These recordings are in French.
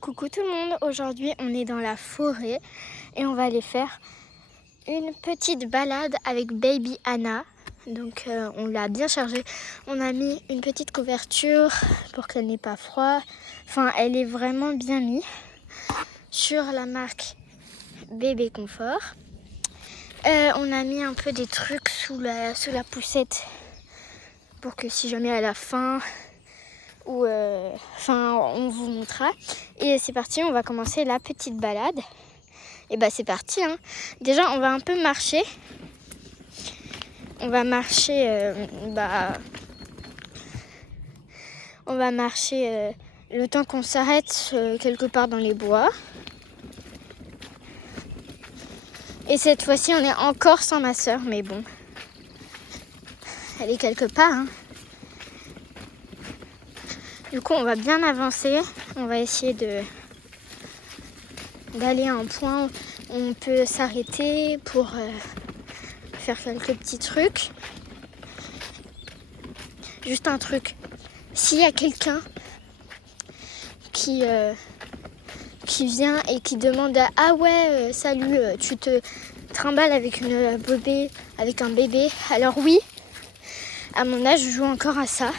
Coucou tout le monde, aujourd'hui on est dans la forêt et on va aller faire une petite balade avec Baby Anna. Donc on l'a bien chargée, on a mis une petite couverture pour qu'elle n'ait pas froid. Enfin elle est vraiment bien mise sur la marque Bébé Confort. On a mis un peu des trucs sous la poussette pour que si jamais elle a faim, on vous montrera. Et c'est parti, on va commencer la petite balade. Et c'est parti, hein. Déjà on va un peu marcher. On va marcher le temps qu'on s'arrête quelque part dans les bois. Et cette fois-ci on est encore sans ma soeur, mais bon, elle est quelque part, hein. Du coup on va bien avancer. On va essayer d'aller à un point où on peut s'arrêter pour faire quelques petits trucs. Juste un truc, s'il y a quelqu'un qui vient et qui demande « Ah ouais, salut, tu te trimbales avec un bébé ?» Alors oui, à mon âge, je joue encore à ça.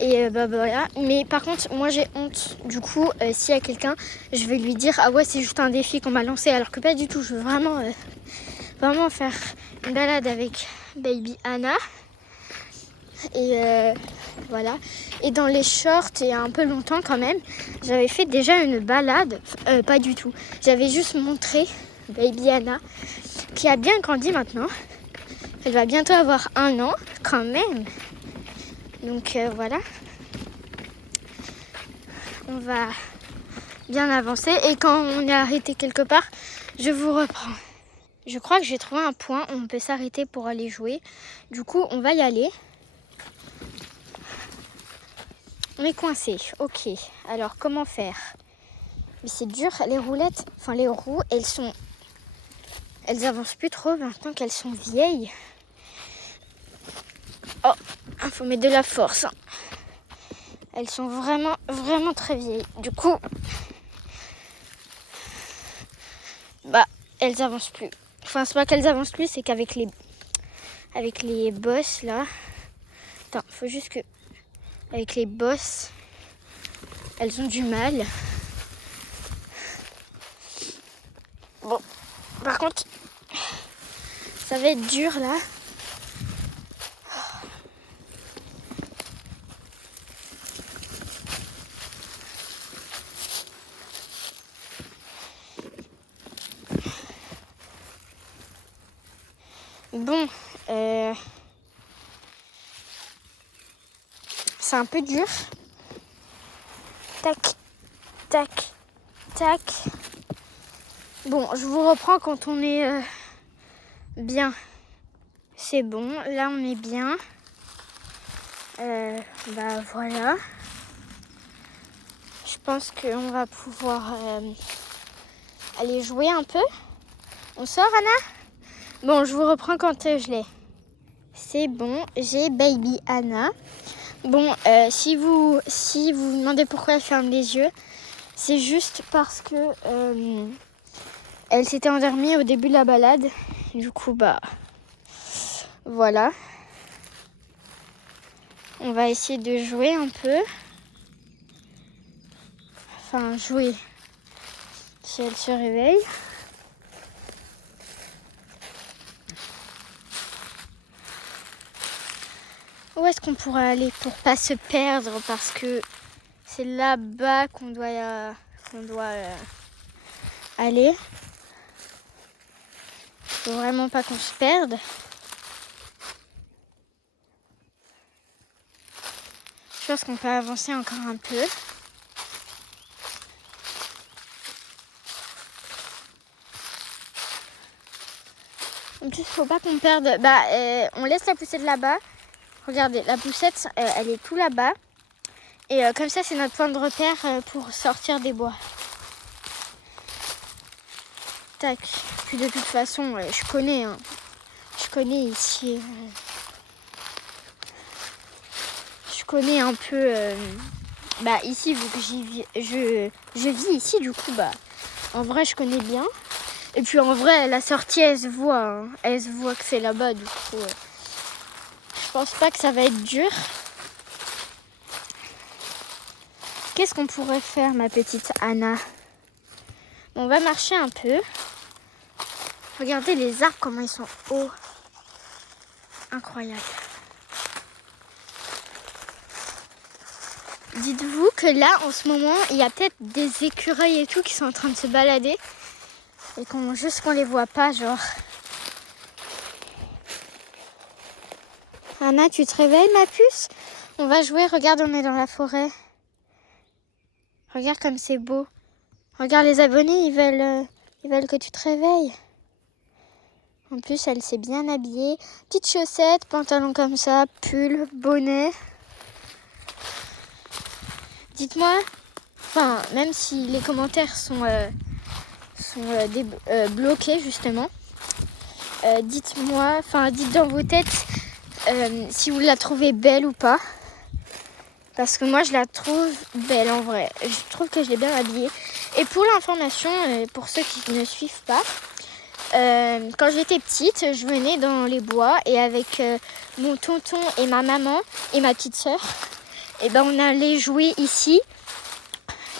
Et voilà. Mais par contre, moi j'ai honte. Du coup, s'il y a quelqu'un, je vais lui dire « Ah ouais, c'est juste un défi qu'on m'a lancé. » Alors que pas du tout, je veux vraiment faire une balade avec Baby Anna. Et voilà. Et dans les shorts, il y a un peu longtemps quand même, j'avais fait déjà une balade. Pas du tout. J'avais juste montré Baby Anna, qui a bien grandi maintenant. Elle va bientôt avoir 1 an quand même. Donc voilà. On va bien avancer. Et quand on est arrêté quelque part, je vous reprends. Je crois que j'ai trouvé un point où on peut s'arrêter pour aller jouer. Du coup, on va y aller. On est coincé, ok. Alors comment faire? Mais c'est dur, les roulettes, les roues, elles avancent plus trop maintenant qu'elles sont vieilles. Oh, il faut mettre de la force. Elles sont vraiment très vieilles. Du coup, elles avancent plus. Enfin, c'est pas qu'elles avancent plus, c'est qu'avec les bosses là. Attends, faut juste que avec les bosses, elles ont du mal. Bon, par contre, ça va être dur là. Bon, c'est un peu dur. Tac, tac, tac. Bon, je vous reprends quand on est bien. C'est bon, là on est bien. Voilà. Je pense qu'on va pouvoir aller jouer un peu. On sort, Anna? Bon, je vous reprends quand je l'ai. C'est bon, j'ai Baby Anna. Bon, si vous vous demandez pourquoi elle ferme les yeux, c'est juste parce que elle s'était endormie au début de la balade. Du coup, voilà. On va essayer de jouer un peu. Enfin, jouer si elle se réveille. Où est-ce qu'on pourrait aller pour pas se perdre? Parce que c'est là-bas qu'on doit aller. Faut vraiment pas qu'on se perde. Je pense qu'on peut avancer encore un peu. En plus, faut pas qu'on perde. On laisse la poussette là-bas. Regardez, la poussette, elle est tout là-bas. Et comme ça, c'est notre point de repère pour sortir des bois. Tac. Puis de toute façon, je connais. Hein. Je connais ici. Je connais un peu bah ici, vu que je vis ici, du coup, bah en vrai, je connais bien. Et puis en vrai, la sortie, elle se voit. Hein. Elle se voit que c'est là-bas, du coup. Je pense pas que ça va être dur. Qu'est-ce qu'on pourrait faire, ma petite Anna? On va marcher un peu. Regardez les arbres, comment ils sont hauts. Incroyable. Dites-vous que là, en ce moment, il y a peut-être des écureuils et tout qui sont en train de se balader. Et juste qu'on les voit pas, genre. Anna, tu te réveilles, ma puce? On va jouer, regarde, on est dans la forêt. Regarde comme c'est beau. Regarde, les abonnés, ils veulent que tu te réveilles. En plus, elle s'est bien habillée. Petites chaussettes, pantalon comme ça, pull, bonnet. Dites-moi, enfin, même si les commentaires sont bloqués, justement, dites-moi, enfin, dites dans vos têtes si vous la trouvez belle ou pas. Parce que moi, je la trouve belle, en vrai. Je trouve que je l'ai bien habillée. Et pour l'information, pour ceux qui ne suivent pas, quand j'étais petite, je venais dans les bois et avec mon tonton et ma maman et ma petite sœur, et ben on allait jouer ici.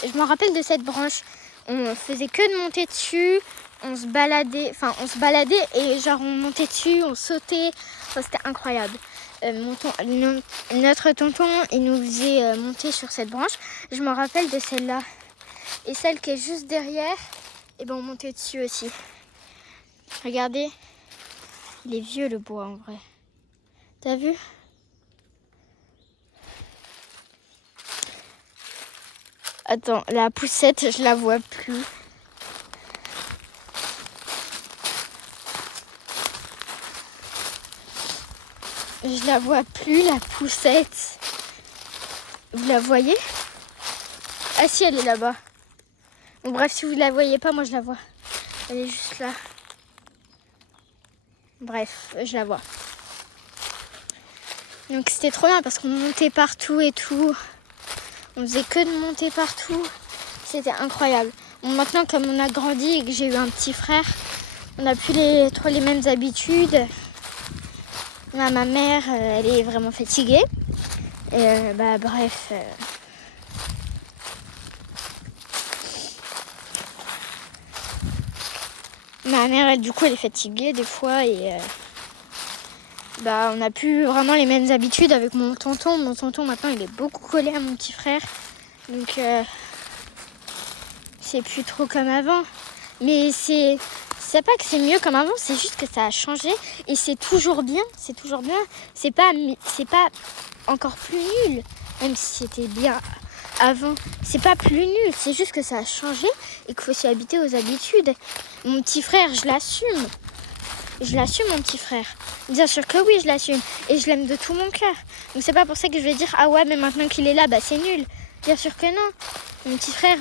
Je me rappelle de cette branche. On faisait que de monter dessus, on se baladait et genre on montait dessus, on sautait. Enfin, c'était incroyable. Notre tonton, il nous faisait monter sur cette branche. Je me rappelle de celle-là. Et celle qui est juste derrière, et ben on montait dessus aussi. Regardez, il est vieux le bois en vrai. T'as vu? Attends, la poussette, je la vois plus. Je la vois plus, la poussette. Vous la voyez? Ah si, elle est là-bas. Bon, bref, si vous la voyez pas, moi je la vois. Elle est juste là. Bref, je la vois. Donc c'était trop bien parce qu'on montait partout et tout. On faisait que de monter partout. C'était incroyable. Bon, maintenant, comme on a grandi et que j'ai eu un petit frère, on n'a plus trop les mêmes habitudes. Là, ma mère, elle est vraiment fatiguée. Et bref. Ma mère, elle, du coup, elle est fatiguée des fois et on n'a plus vraiment les mêmes habitudes avec mon tonton. Mon tonton, maintenant, il est beaucoup collé à mon petit frère. Donc, c'est plus trop comme avant. Mais c'est pas que c'est mieux comme avant, c'est juste que ça a changé. Et c'est toujours bien, c'est toujours bien. C'est pas encore plus nul, même si c'était bien avant. C'est pas plus nul, c'est juste que ça a changé et qu'il faut s'y habituer aux habitudes. Mon petit frère, je l'assume. Je l'assume, mon petit frère. Bien sûr que oui, je l'assume. Et je l'aime de tout mon cœur. Donc c'est pas pour ça que je vais dire, ah ouais, mais maintenant qu'il est là, c'est nul. Bien sûr que non. Mon petit frère,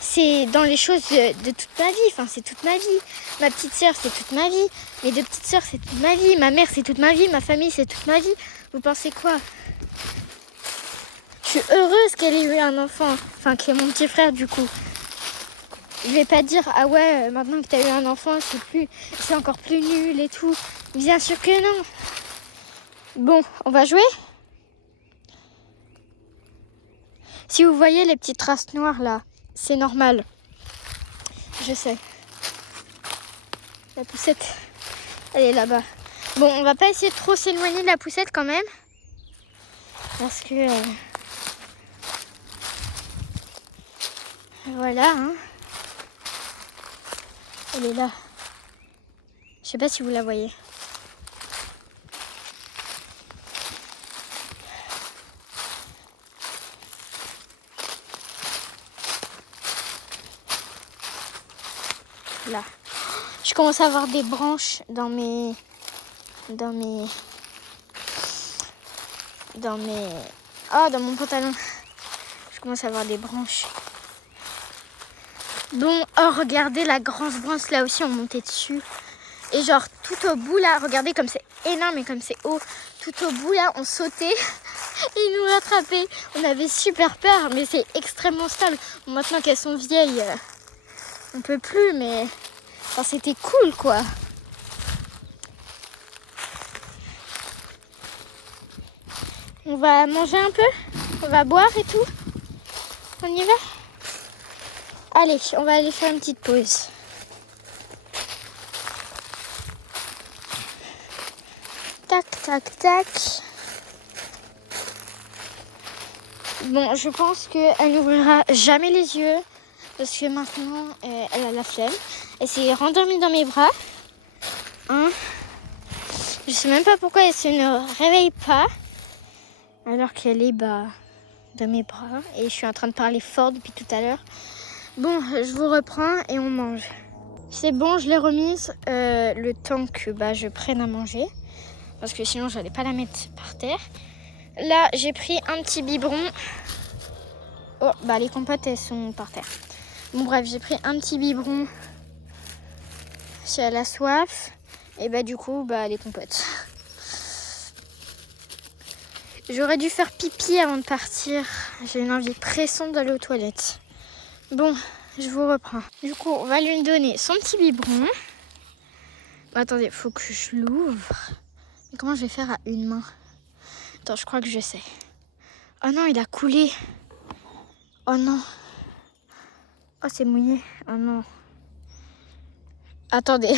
c'est dans les choses de toute ma vie. Enfin, c'est toute ma vie. Ma petite sœur, c'est toute ma vie. Mes deux petites sœurs, c'est toute ma vie. Ma mère, c'est toute ma vie. Ma famille, c'est toute ma vie. Vous pensez quoi? Je suis heureuse qu'elle ait eu un enfant. Enfin, qu'il y ait mon petit frère, du coup. Je vais pas dire, ah ouais, maintenant que tu as eu un enfant, c'est encore plus nul et tout. Bien sûr que non. Bon, on va jouer? Si vous voyez les petites traces noires là, c'est normal. Je sais. La poussette, elle est là-bas. Bon, on va pas essayer de trop s'éloigner de la poussette quand même. Parce que... voilà, hein. Elle est là. Je sais pas si vous la voyez. Là. Je commence à avoir des branches dans mon pantalon. Je commence à avoir des branches. Bon, oh regardez la grosse branche là aussi, on montait dessus. Et genre tout au bout là, regardez comme c'est énorme et comme c'est haut. Tout au bout là, on sautait. Ils nous rattrapaient. On avait super peur, mais c'est extrêmement stable. Bon, maintenant qu'elles sont vieilles, on peut plus, mais enfin, c'était cool, quoi. On va manger un peu, on va boire et tout. On y va? Allez, on va aller faire une petite pause. Tac, tac, tac. Bon, je pense qu'elle n'ouvrira jamais les yeux parce que maintenant, elle a la flemme. Elle s'est rendormie dans mes bras. Hein? Je sais même pas pourquoi elle se ne réveille pas alors qu'elle est dans mes bras et je suis en train de parler fort depuis tout à l'heure. Bon, je vous reprends et on mange. C'est bon, je l'ai remise le temps que je prenne à manger parce que sinon j'allais pas la mettre par terre. Là, j'ai pris un petit biberon. Oh, les compotes, elles sont par terre. Bon, bref, j'ai pris un petit biberon si elle a soif. Et du coup, les compotes. J'aurais dû faire pipi avant de partir. J'ai une envie pressante d'aller aux toilettes. Bon, je vous reprends. Du coup, on va lui donner son petit biberon. Attendez, faut que je l'ouvre. Mais comment je vais faire à une main? Attends, je crois que je sais. Oh non, il a coulé. Oh non. Oh, c'est mouillé. Oh non. Attendez.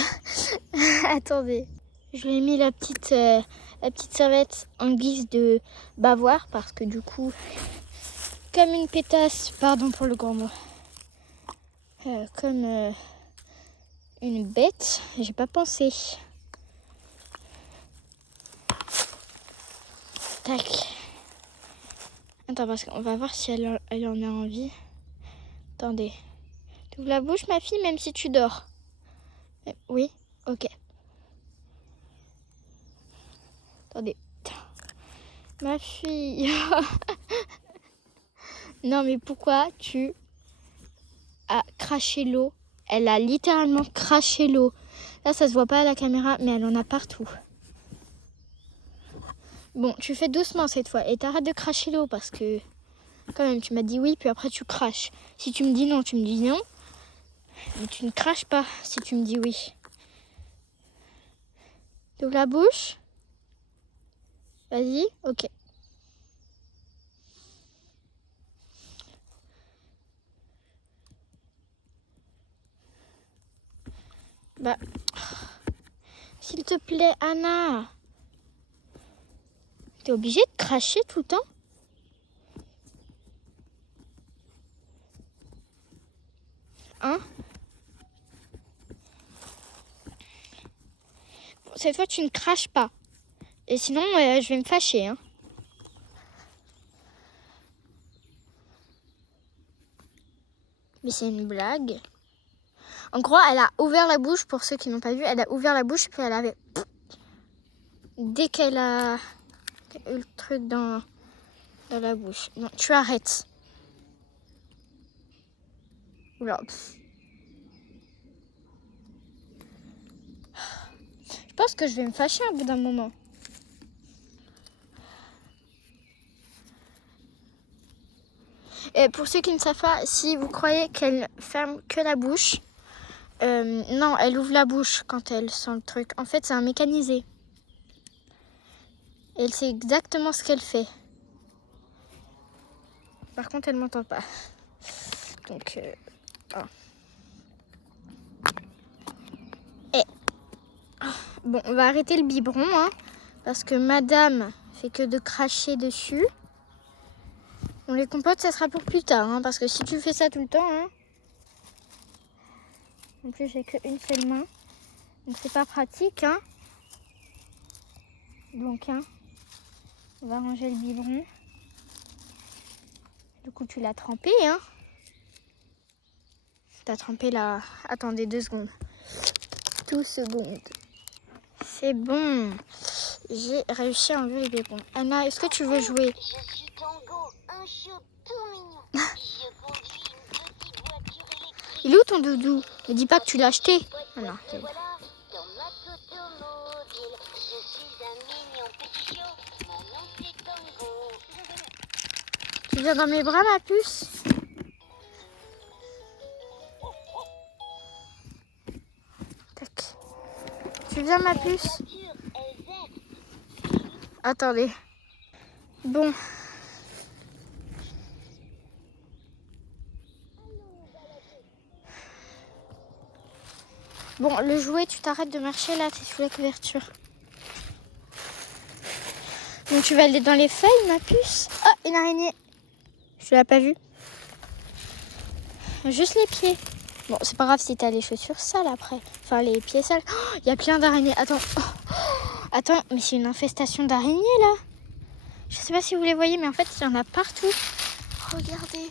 Attendez. Je lui ai mis la petite serviette en guise de bavoir parce que du coup, comme une pétasse, pardon pour le grand mot, comme une bête, j'ai pas pensé. Tac. Attends, parce qu'on va voir si elle en a envie. Attendez. Tu ouvres la bouche, ma fille, même si tu dors? Oui? Ok. Attendez. Ma fille. Non, mais pourquoi tu as craché l'eau? Elle a littéralement craché l'eau. Là, ça se voit pas à la caméra, mais elle en a partout. Bon, tu fais doucement cette fois et t'arrêtes de cracher l'eau parce que quand même, tu m'as dit oui, puis après tu craches. Si tu me dis non, tu me dis non. Mais tu ne craches pas si tu me dis oui. T'ouvres la bouche. Vas-y, ok. S'il te plaît, Anna. T'es obligée de cracher tout le temps? Hein? Bon, cette fois, tu ne craches pas. Et sinon, je vais me fâcher. Hein. Mais c'est une blague. En gros, elle a ouvert la bouche, pour ceux qui n'ont pas vu, elle a ouvert la bouche, puis elle avait... Dès qu'elle a eu le truc dans la bouche. Non, tu arrêtes. Oula. Je pense que je vais me fâcher au bout d'un moment. Et pour ceux qui ne savent pas, si vous croyez qu'elle ferme que la bouche, non, elle ouvre la bouche quand elle sent le truc. En fait, c'est un mécanisé. Et elle sait exactement ce qu'elle fait. Par contre, elle ne m'entend pas. Donc, bon, on va arrêter le biberon, hein, parce que madame fait que de cracher dessus. Bon, les compotes, ça sera pour plus tard, hein, parce que si tu fais ça tout le temps, hein, en plus j'ai qu'une seule main, donc c'est pas pratique, hein. Donc, hein, on va ranger le biberon. Du coup, tu l'as trempé, hein. T'as trempé là. Attendez 2 secondes. 2 secondes. C'est bon. J'ai réussi à enlever le biberon. Anna, est-ce que tu veux jouer? Je suis Tango, un chiot tout mignon. Je conduis une petite voiture électrique. Il est où ton doudou? Ne dis pas que tu l'as acheté. Ah non, c'est bon. Voilà, dans ma automobile, je suis un mignon petit chiot. Mon nom c'est Tango. Je viens dans mes bras, ma puce? Tac. Tu viens, ma puce? Nature est verte. Attendez. Bon. Bon, le jouet, tu t'arrêtes de marcher là, t'es sous la couverture. Donc tu vas aller dans les feuilles, ma puce. Oh, une araignée. Je l'ai pas vue. Juste les pieds. Bon, c'est pas grave si t'as les chaussures sales après. Enfin, les pieds sales. Il y a plein d'araignées. Attends. Oh. Attends, mais c'est une infestation d'araignées là. Je sais pas si vous les voyez, mais en fait, il y en a partout. Regardez.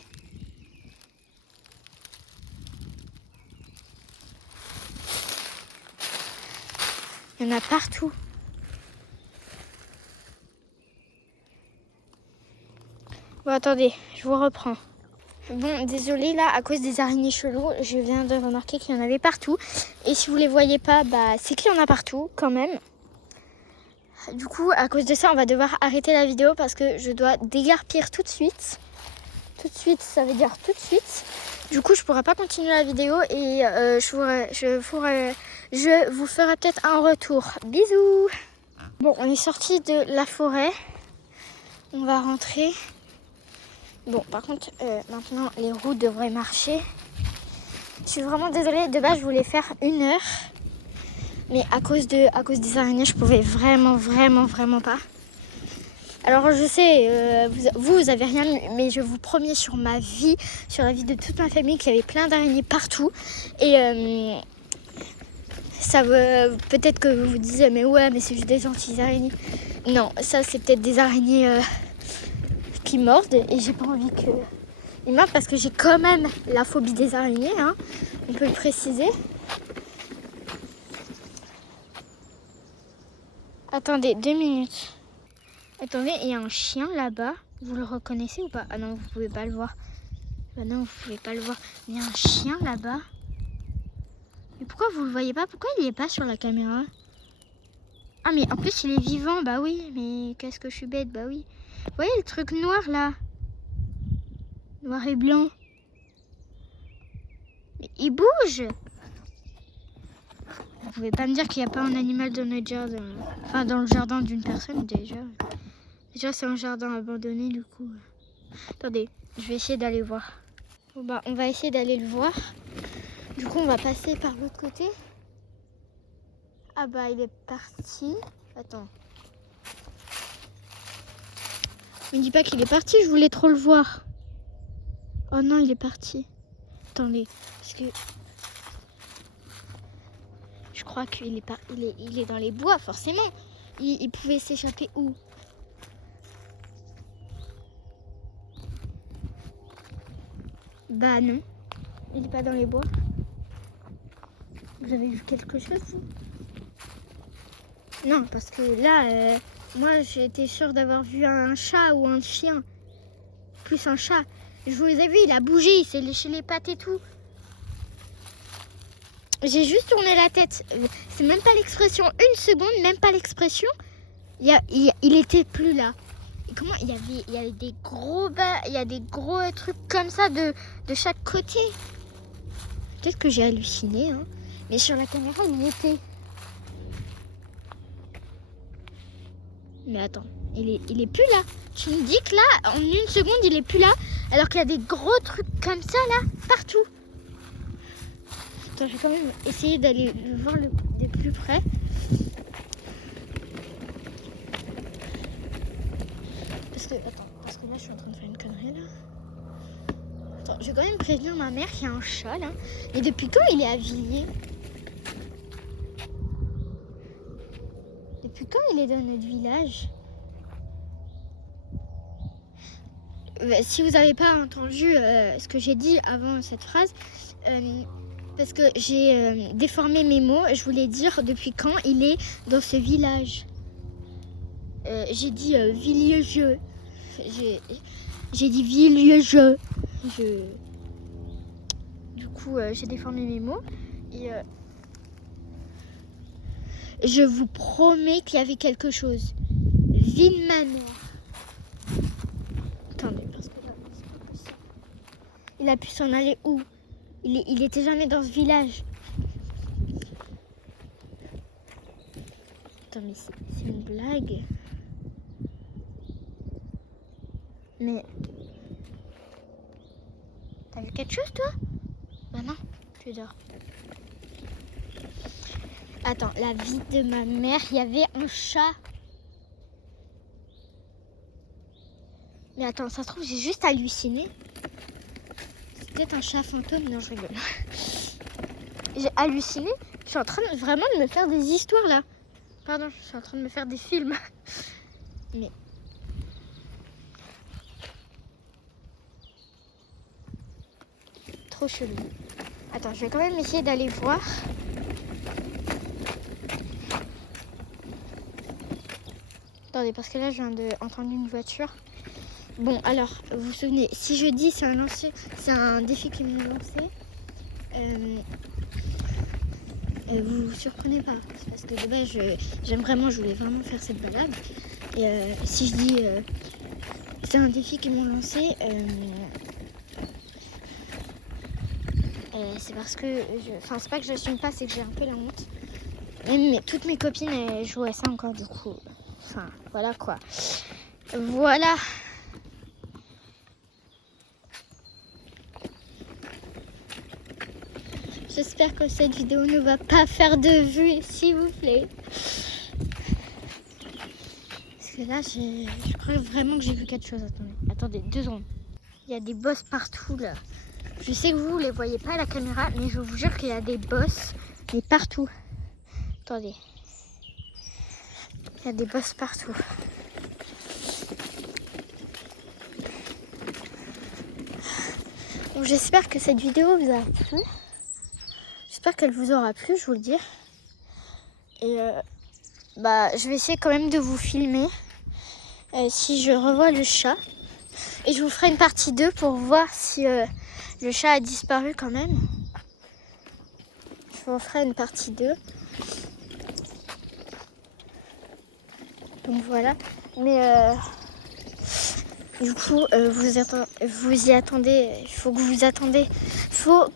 Il y en a partout. Bon, attendez, je vous reprends. Bon, désolé, là, à cause des araignées cheloues, je viens de remarquer qu'il y en avait partout. Et si vous les voyez pas, bah, c'est qu'il y en a partout, quand même. Du coup, à cause de ça, on va devoir arrêter la vidéo parce que je dois dégarpir tout de suite. Tout de suite, ça veut dire tout de suite. Du coup, je pourrai pas continuer la vidéo et je vous ferai peut-être un retour. Bisous! Bon, on est sorti de la forêt. On va rentrer. Bon, par contre, maintenant, les roues devraient marcher. Je suis vraiment désolée. De base, je voulais faire 1 heure. Mais à cause des araignées, je pouvais vraiment pas. Alors, je sais, vous avez rien, mais je vous promets sur ma vie, sur la vie de toute ma famille, qu'il y avait plein d'araignées partout. Et ça veut peut-être que vous vous disiez, mais ouais, mais c'est juste des anti-araignées. Non, ça, c'est peut-être des araignées qui mordent. Et j'ai pas envie qu'ils mordent parce que j'ai quand même la phobie des araignées, hein. On peut le préciser. Attendez, 2 minutes. Attendez, il y a un chien là-bas. Vous le reconnaissez ou pas? Ah non, vous pouvez pas le voir. Ah non, vous pouvez pas le voir. Il y a un chien là-bas. Mais pourquoi vous le voyez pas? Pourquoi il est pas sur la caméra? Ah mais en plus il est vivant, bah oui. Mais qu'est-ce que je suis bête, bah oui. Vous voyez le truc noir là? Noir et blanc. Mais il bouge! Vous pouvez pas me dire qu'il n'y a pas un animal dans notre jardin. Enfin, dans le jardin d'une personne déjà. Déjà, c'est un jardin abandonné du coup. Attendez, je vais essayer d'aller voir. Bon, bah, on va essayer d'aller le voir. Du coup, on va passer par l'autre côté. Ah bah, il est parti. Attends. Me dis pas qu'il est parti, je voulais trop le voir. Oh non, il est parti. Attendez, parce que... Je crois qu'il est, il est dans les bois, forcément. Il pouvait s'échapper où? Bah non, il n'est pas dans les bois. Vous avez vu quelque chose, vous? Non, parce que là, moi, j'étais sûre d'avoir vu un chat ou un chien. Plus un chat. Je vous ai vu, il a bougé, il s'est léché les pattes et tout. J'ai juste tourné la tête. C'est même pas l'expression. 1 seconde, même pas l'expression. Il était plus là. Et comment il y avait des gros il y a des gros trucs comme ça de chaque côté. Peut-être que j'ai halluciné, hein. Mais sur la caméra, il y était. Mais attends, il est plus là. Tu me dis que là, en 1 seconde, il est plus là, alors qu'il y a des gros trucs comme ça là, partout. Attends, je vais quand même essayer d'aller le voir de plus près. Parce que là, je suis en train de faire une connerie là. Attends, je vais quand même prévenir ma mère qu'il y a un chat là. Et depuis quand il est à Villiers? Depuis quand il est dans notre village? Si vous n'avez pas entendu ce que j'ai dit avant cette phrase, parce que j'ai déformé mes mots, je voulais dire depuis quand il est dans ce village. J'ai dit Villiers. J'ai dit Villiers. Du coup, j'ai déformé mes mots. Et je vous promets qu'il y avait quelque chose. Ville Manoir. Attendez, parce que là... Il a pu s'en aller où? Il était jamais dans ce village. Attends, mais c'est une blague. Mais... T'as vu quelque chose, toi? Bah non, tu dors. Attends, la vie de ma mère, il y avait un chat. Mais attends, ça se trouve, j'ai juste halluciné. C'est peut-être un chat fantôme. Non, je rigole. J'ai halluciné. Je suis en train vraiment de me faire des histoires, là. Pardon, je suis en train de me faire des films. Mais... trop chelou. Attends, je vais quand même essayer d'aller voir. Attendez, parce que là, je viens d'entendre une voiture. Bon, alors, vous vous souvenez, si je dis c'est un défi qu'ils m'ont lancé, vous vous surprenez pas. C'est parce que de base, je voulais vraiment faire cette balade. Et si je dis c'est un défi qu'ils m'ont lancé, c'est parce que, c'est pas que je l'assume pas, c'est que j'ai un peu la honte. Même toutes mes copines, elles jouaient ça encore du coup. Enfin, voilà quoi. Voilà. J'espère que cette vidéo ne va pas faire de vues, s'il vous plaît. Parce que là, je crois vraiment que j'ai vu quelque chose. Attendez, 2 secondes. Il y a des bosses partout là. Je sais que vous ne les voyez pas à la caméra, mais je vous jure qu'il y a des bosses, mais partout. Attendez. Il y a des bosses partout. Donc j'espère que cette vidéo vous a plu. J'espère qu'elle vous aura plu, je vous le dis. Et je vais essayer quand même de vous filmer si je revois le chat. Et je vous ferai une partie 2 pour voir si le chat a disparu quand même. Je vous ferai une partie 2. Donc voilà. Mais du coup, vous y attendez. Il faut que vous attendez. Faut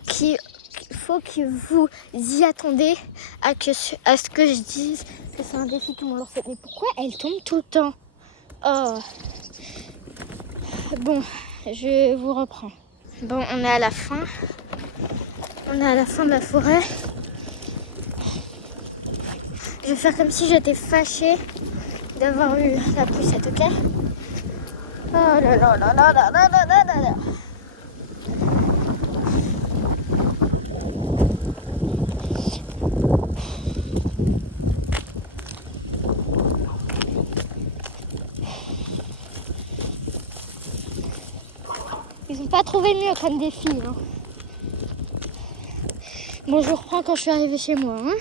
que vous y attendez à ce que je dise que c'est un défi qu'ils m'ont lancé. Mais pourquoi elle tombe tout le temps? Oh. Bon, je vous reprends. Bon, on est à la fin. On est à la fin de la forêt. Je vais faire comme si j'étais fâchée d'avoir eu la poussette, ok? Oh là là là là là là là là là là. Ils n'ont pas trouvé mieux comme défi. Hein. Bon, je vous reprends quand je suis arrivée chez moi. Hein.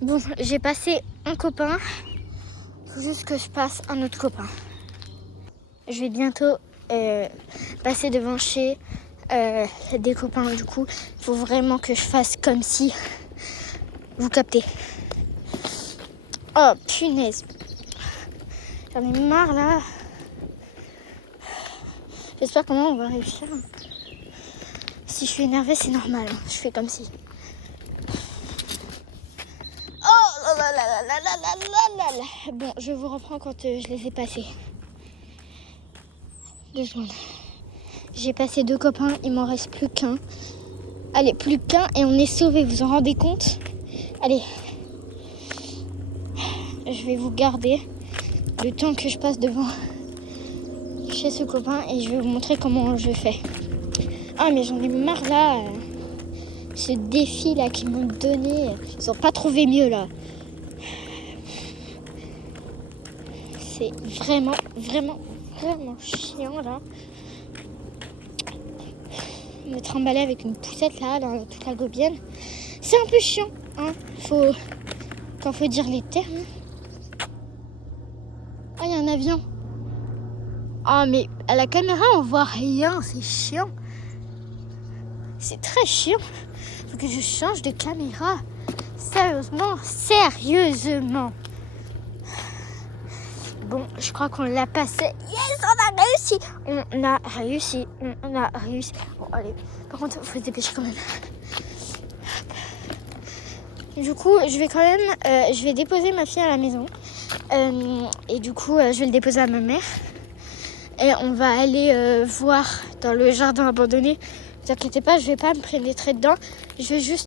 Bon, j'ai passé un copain. Il faut juste que je passe un autre copain. Je vais bientôt passer devant chez des copains. Du coup, il faut vraiment que je fasse comme si vous captez. Oh, punaise. J'en ai marre là. J'espère comment on va réussir. Si je suis énervée, c'est normal. Je fais comme si. Oh là là là là là là là là. Bon, je vous reprends quand je les ai passés. 2 secondes. J'ai passé 2 copains, il m'en reste plus qu'un. Allez, plus qu'un et on est sauvés, vous en rendez compte? Allez. Je vais vous garder le temps que je passe devant chez ce copain et je vais vous montrer comment je fais. Ah mais j'en ai marre là. Ce défi là qu'ils m'ont donné, ils n'ont pas trouvé mieux là. C'est vraiment, vraiment, vraiment chiant là. Me trimballer avec une poussette là dans toute la gobienne. C'est un peu chiant, hein. Quand faut dire les termes. Ah, il y a un avion. Ah, mais à la caméra, on voit rien. C'est chiant. C'est très chiant. Faut que je change de caméra. Sérieusement. Bon, je crois qu'on l'a passé. Yes, on a réussi. On a réussi. On a réussi. Bon, allez. Par contre, il faut se dépêcher quand même. Du coup, je vais quand même... je vais déposer ma fille à la maison. Et du coup, je vais le déposer à ma mère. Et on va aller voir dans le jardin abandonné. Ne vous inquiétez pas, je vais pas me pénétrer dedans. Je vais juste